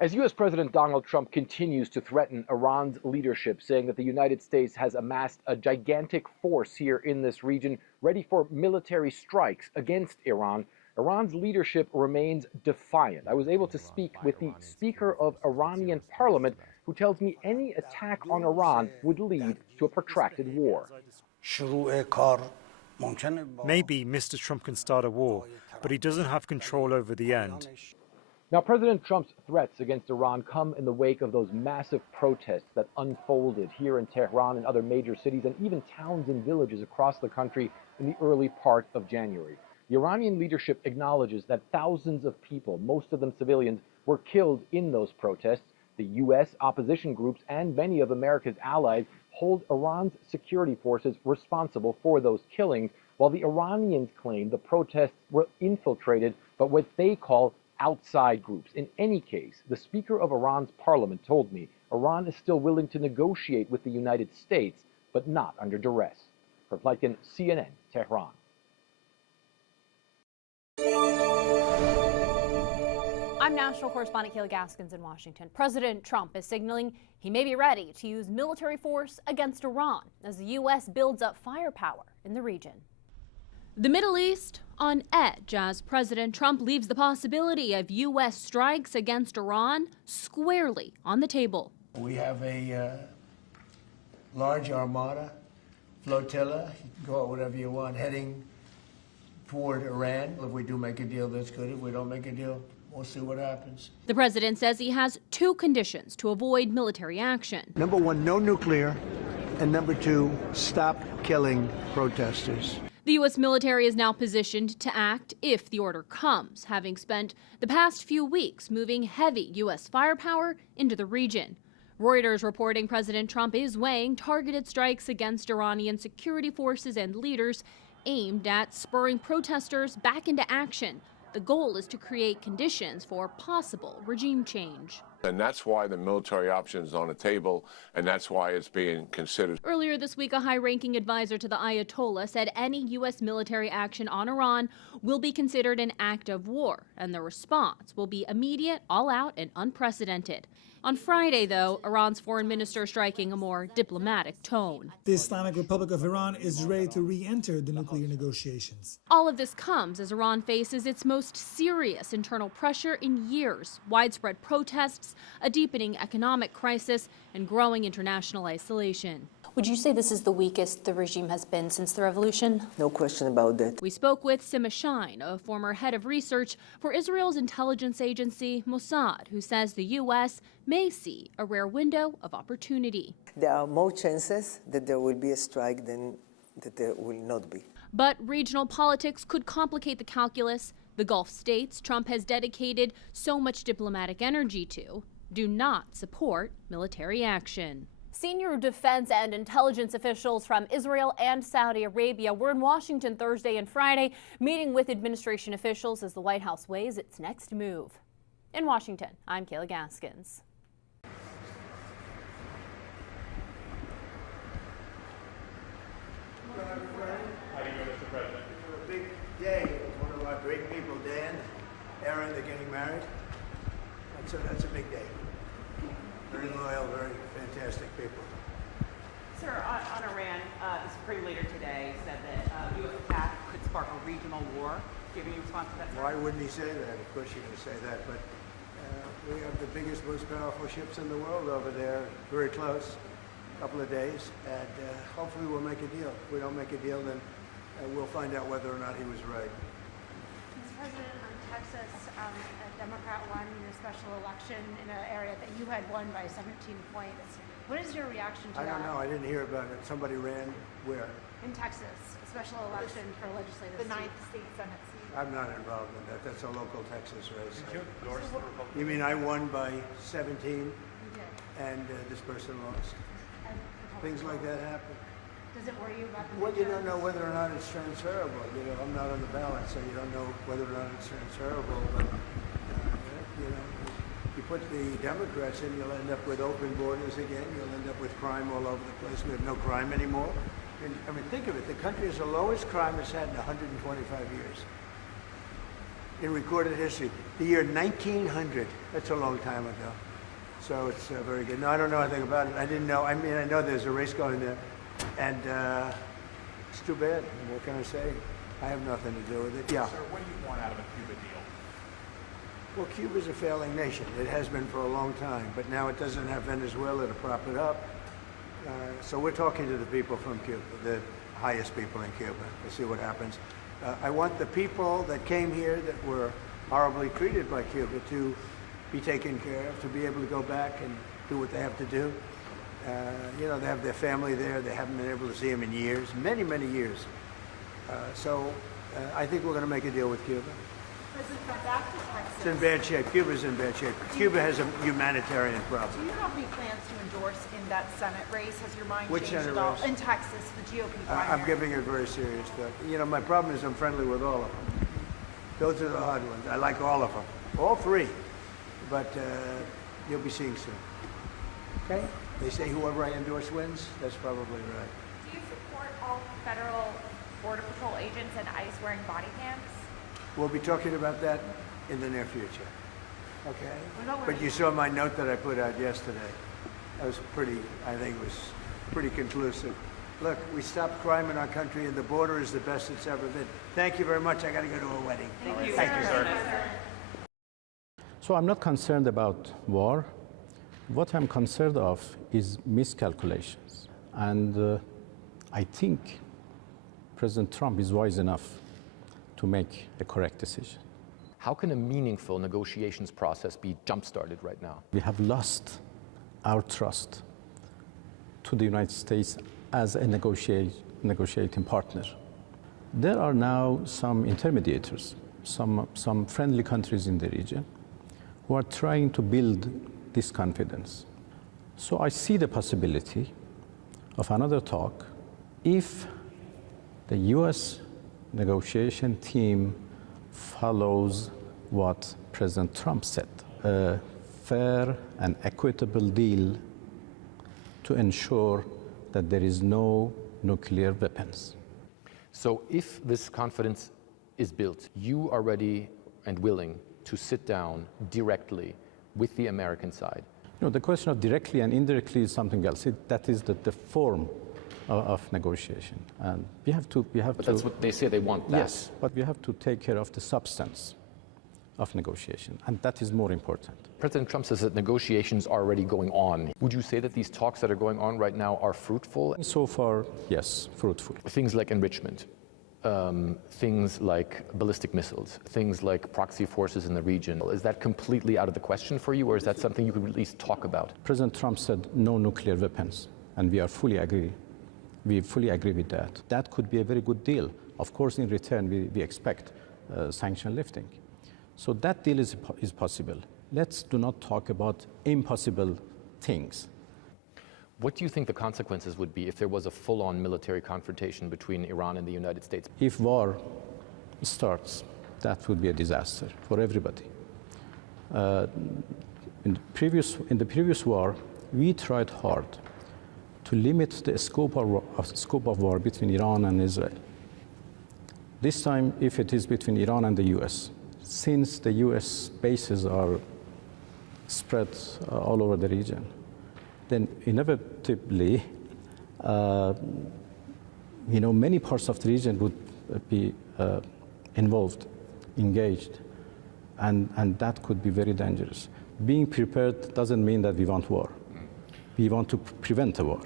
As U.S. President Donald Trump continues to threaten Iran's leadership, saying that the United States has amassed a gigantic force here in this region ready for military strikes against Iran, Iran's leadership remains defiant. I was able to speak with the Speaker of Iranian Parliament, who tells me any attack on Iran would lead to a protracted war. Maybe Mr. Trump can start a war, but he doesn't have control over the end. Now, President Trump's threats against Iran come in the wake of those massive protests that unfolded here in Tehran and other major cities and even towns and villages across the country in the early part of January. The Iranian leadership acknowledges that thousands of people, most of them civilians, were killed in those protests. The U.S., opposition groups, and many of America's allies hold Iran's security forces responsible for those killings, while the Iranians claim the protests were infiltrated by what they call outside groups. In any case, the Speaker of Iran's parliament told me Iran is still willing to negotiate with the United States, but not under duress. For Flightkin, CNN, Tehran. I'm national correspondent Kayla Gaskins in Washington. President Trump is signaling he may be ready to use military force against Iran as the U.S. builds up firepower in the region. The Middle East on edge as President Trump leaves the possibility of U.S. strikes against Iran squarely on the table. We have a large armada, flotilla, you can call it whatever you want, heading toward Iran. If we do make a deal, that's good. If we don't make a deal, we'll see what happens. The president says he has two conditions to avoid military action. Number one, no nuclear. And number two, stop killing protesters. The U.S. military is now positioned to act if the order comes, having spent the past few weeks moving heavy U.S. firepower into the region. Reuters reporting President Trump is weighing targeted strikes against Iranian security forces and leaders aimed at spurring protesters back into action. The goal is to create conditions for possible regime change. And that's why the military option is on the table, and that's why it's being considered. Earlier this week, a high-ranking advisor to the Ayatollah said any U.S. military action on Iran will be considered an act of war, and the response will be immediate, all-out, and unprecedented. On Friday, though, Iran's foreign minister striking a more diplomatic tone. The Islamic Republic of Iran is ready to re-enter the nuclear negotiations. All of this comes as Iran faces its most serious internal pressure in years, widespread protests, a deepening economic crisis, and growing international isolation. Would you say this is the weakest the regime has been since the revolution? No question about that. We spoke with Sima Shine, a former head of research for Israel's intelligence agency Mossad, who says the U.S. may see a rare window of opportunity. There are more chances that there will be a strike than that there will not be. But regional politics could complicate the calculus. The Gulf states Trump has dedicated so much diplomatic energy to do not support military action. Senior defense and intelligence officials from Israel and Saudi Arabia were in Washington Thursday and Friday, meeting with administration officials as the White House weighs its next move. In Washington, I'm Kayla Gaskins. How do you go, Mr. President? A big day. One of our great people, Dan, Aaron, they're getting married. That's a big day. Very loyal, very fantastic people. Sir, on Iran, the Supreme Leader today said that U.S. attack could spark a regional war. Do you have any response to that, sir? Why wouldn't he say that? Of course you're going to say that, but we have the biggest, most powerful ships in the world over there, very close, a couple of days, and hopefully we'll make a deal. If we don't make a deal, then we'll find out whether or not he was right. Mr. President, on Texas, a Democrat won your special election in an area that you had won by 17 points. What is your reaction to that? I don't know. I didn't hear about it. Somebody ran where? In Texas, a special election for legislative The 9th state Senate seat. I'm not involved in that. That's a local Texas race. Did you endorse the Republican? You mean I won by 17 You did. and this person lost? Things like that happen. Does it worry you about the Well, you don't know whether or not it's transferable. You know, I'm not on the ballot, so you don't know whether or not it's transferable. But, you know, you put the Democrats in, you'll end up with open borders again. You'll end up with crime all over the place. We have no crime anymore. And, I mean, think of it. The country has the lowest crime it's had in 125 years. in recorded history. The year 1900, that's a long time ago. So it's very good. No, I don't know anything about it. I didn't know. I mean, I know there's a race going there. And it's too bad. What can I say? I have nothing to do with it. Yeah. Sir, what do you want out of a Cuba deal? Well, Cuba's a failing nation. It has been for a long time. But now it doesn't have Venezuela to prop it up. So we're talking to the people from Cuba, the highest people in Cuba, to see what happens. I want the people that came here that were horribly treated by Cuba to be taken care of, to be able to go back and do what they have to do. You know, they have their family there. They haven't been able to see them in years, many, many years. So I think we're going to make a deal with Cuba. President Trump, back to Texas. It's in bad shape. Cuba's in bad shape. Cuba has a humanitarian problem. Do you have any plans to endorse in that Senate race? Has your mind Which changed Senate at all? race? In Texas, the GOP primary. I'm giving it very serious thought. You know, my problem is I'm friendly with all of them. Those are the hard ones. I like all of them, all three. But you'll be seeing soon. Okay? They say whoever I endorse wins. That's probably right. Do you support all federal Border Patrol agents and ICE wearing body cams? We'll be talking about that in the near future. Okay? But you saw my note that I put out yesterday. That was pretty, I think it was pretty conclusive. Look, we stopped crime in our country and the border is the best it's ever been. Thank you very much. I got to go to a wedding. Thank you, sir. So I'm not concerned about war. What I'm concerned of is miscalculations. And I think President Trump is wise enough to make a correct decision. How can a meaningful negotiations process be jump-started right now? We have lost our trust to the United States as a negotiating partner. There are now some intermediators, some friendly countries in the region who are trying to build this confidence. So I see the possibility of another talk if the US negotiation team follows what President Trump said, a fair and equitable deal to ensure that there is no nuclear weapons. So if this confidence is built, you are ready and willing to sit down directly with the American side? No, the question of directly and indirectly is something else. That is the form of negotiation. And we have to. But that's what they say they want. That. Yes, but we have to take care of the substance of negotiation, and that is more important. President Trump says that negotiations are already going on. Would you say that these talks that are going on right now are fruitful? So far, yes, fruitful. Things like enrichment, things like ballistic missiles, things like proxy forces in the region. Is that completely out of the question for you, or is that something you could at least talk about? President Trump said no nuclear weapons, and we fully agree with that. That could be a very good deal. Of course, in return, we expect sanction lifting. So that deal is possible. Let's do not talk about impossible things. What do you think the consequences would be if there was a full-on military confrontation between Iran and the United States? If war starts, that would be a disaster for everybody. In the previous war, we tried hard to limit the scope of war between Iran and Israel. This time, if it is between Iran and the US, since the US bases are spread all over the region, then inevitably, many parts of the region would be involved, engaged, and that could be very dangerous. Being prepared doesn't mean that we want war. We want to prevent a war.